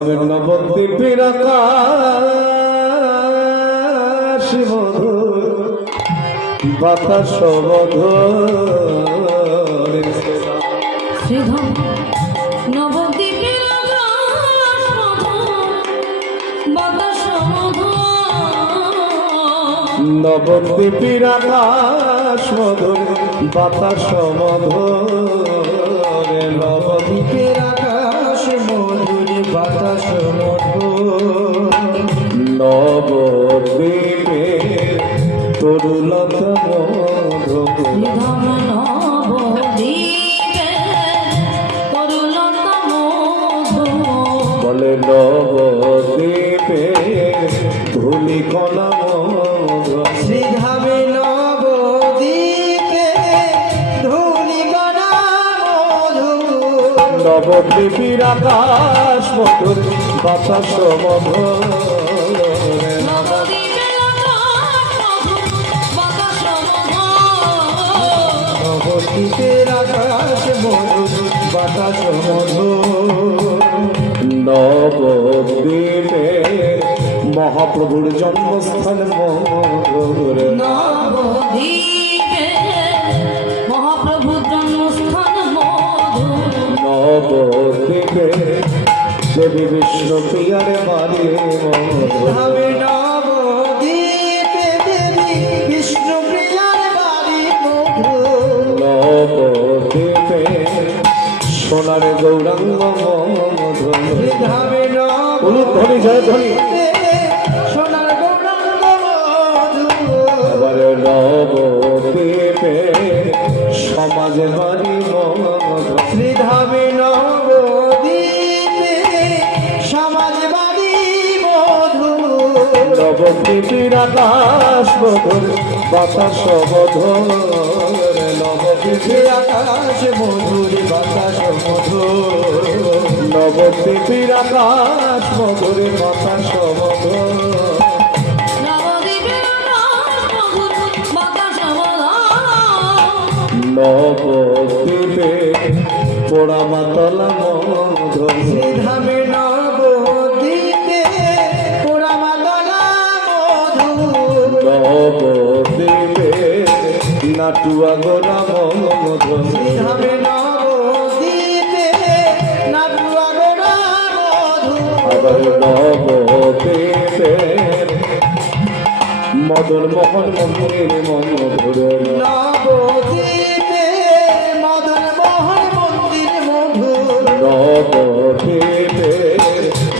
নবদ্বীপের আকাশ মধুর বাতাস মধুর শ্রীধাম নবদ্বীপের আকাশ মধুর বাতাস মধুর। নবদ্বীপের আকাশ মধুর বাতাস মধুর নবদ্বীপের আকাশ মধুর বাতাস মধুর নবদ্বীপের তরুলতা মধুর শ্রীধাম নবদ্বীপের তরুলতা মধুর। বলে নবদ্বীপের ধূলিকণা মধুর শ্রীধামে নবদ্বীপে ধূলিকণা মধুর। নবদ্বীপের আকাশ মধুর বাতাস মধুর নবদ্বীপের আকাশ মধুর বাতাস মধুর। নবদ্বীপের আকাশ মধুর বাতাস মধুর। নবদ্বীপের মহাপ্রভুর জন্মস্থান মধুর নবদ্বীপে মহাপ্রভুর জন্মস্থান মধুর। নবদ্বীপে দেবী বিষ্ণু প্রিয়ার বাড়ি মধুর শ্রীধামে নবদ্বীপে দেবী বিষ্ণুপ্রিয়ার বাড়ি মধুর। নবদ্বীপে সোনার গৌরাঙ্গ মধুর শ্রীধামে ধ্বনি জয় ধ্বনি নবদ্বীপে সোনার গৌরাঙ্গ মধুর। আবার নবদ্বীপে সমাজ বাড়ি মধুর শ্রীধামে নবদ্বীপে সমাজ বাড়ি মধুর। নবদ্বীপের আকাশ মধুর বাতাস মধুর নবদ্বীপের আকাশ মধুর বাতাস মধুর। নবদ্বীপের আকাশ মধুর বাতাস মধুর নবদ্বীপের আকাশ মধুর বাতাস মধুর। নবদ্বীপে পোড়া মাতলা মধুর শ্রীধামে নবদ্বীপে পোড়ামাতলা মধুর। নবদ্বীপে নাটুয়া গোরা মধুর শ্রীধামে নবদ্বীপে নাটুয়া গোড়া মধুর। আবার নবদ্বীপে মদন মোহন মন্দির মধুর নবদ্বীপে মদন মোহন মন্দির মধুর। নবদ্বীপে